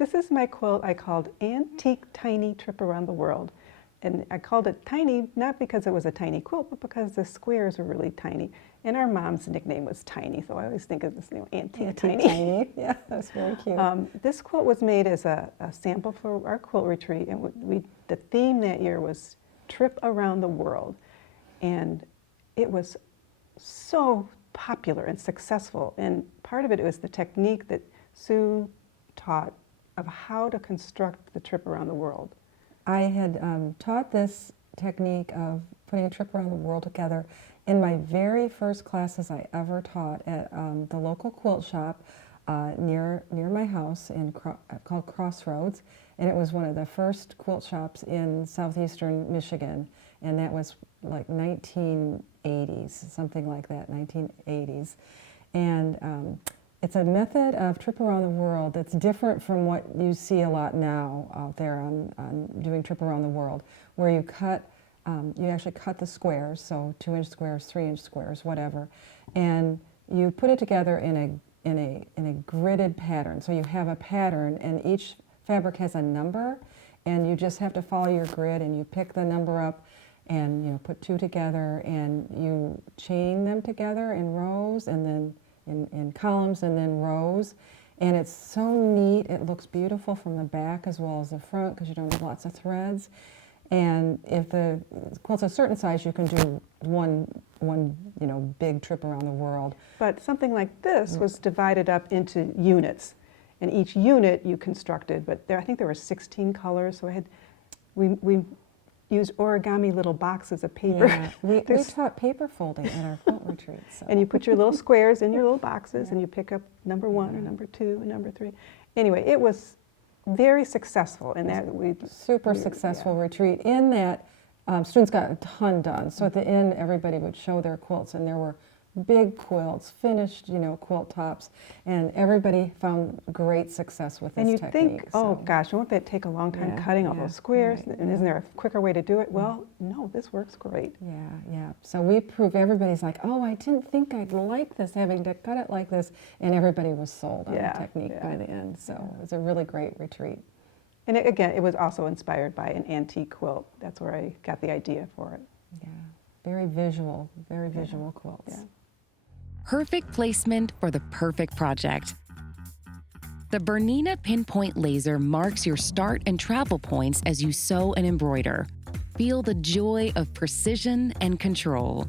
This is my quilt I called Antique Tiny Trip Around the World. And I called it tiny, not because it was a tiny quilt, but because the squares were really tiny. And our mom's nickname was Tiny, so I always think of this name, Antique Tiny. Tiny, yeah, that's very cute. This quilt was made as a sample for our quilt retreat, and the theme that year was Trip Around the World. And it was so popular and successful, and part of it was the technique that Sue taught of how to construct the trip around the world. I had taught this technique of putting a trip around the world together in my very first classes I ever taught at the local quilt shop near my house called Crossroads, and it was one of the first quilt shops in southeastern Michigan, and that was like 1980s, something like that, 1980s. And it's a method of trip around the world that's different from what you see a lot now out there on doing trip around the world, where you actually cut the squares, so 2-inch squares, 3-inch squares, whatever, and you put it together in a gridded pattern. So you have a pattern, and each fabric has a number, and you just have to follow your grid, and you pick the number up, and put 2 together, and you chain them together in rows, and then in columns, and then rows. And it's so neat. It looks beautiful from the back as well as the front, because you don't have lots of threads. And if the quilt's a certain size, you can do one big trip around the world. But something like this was divided up into units, and each unit you constructed. But I think there were 16 colors, so we used origami little boxes of paper. Yeah, we taught paper folding at our quilt retreat. So. And you put your little squares in your little boxes, and you pick up number 1 or number 2 and number 3. Anyway, it was very successful, and that super successful retreat. In that, students got a ton done. So at the end, everybody would show their quilts, and there were big quilts, finished, quilt tops, and everybody found great success with this technique. And you think, oh gosh, won't that take a long time cutting all those squares? Right, and isn't there a quicker way to do it? Well, no, this works great. Yeah. So we prove everybody's like, oh, I didn't think I'd like this, having to cut it like this, and everybody was sold on the technique by the end. So it was a really great retreat. And again, it was also inspired by an antique quilt. That's where I got the idea for it. Yeah, very visual quilts. Yeah. Perfect placement for the perfect project. The Bernina Pinpoint Laser marks your start and travel points as you sew and embroider. Feel the joy of precision and control.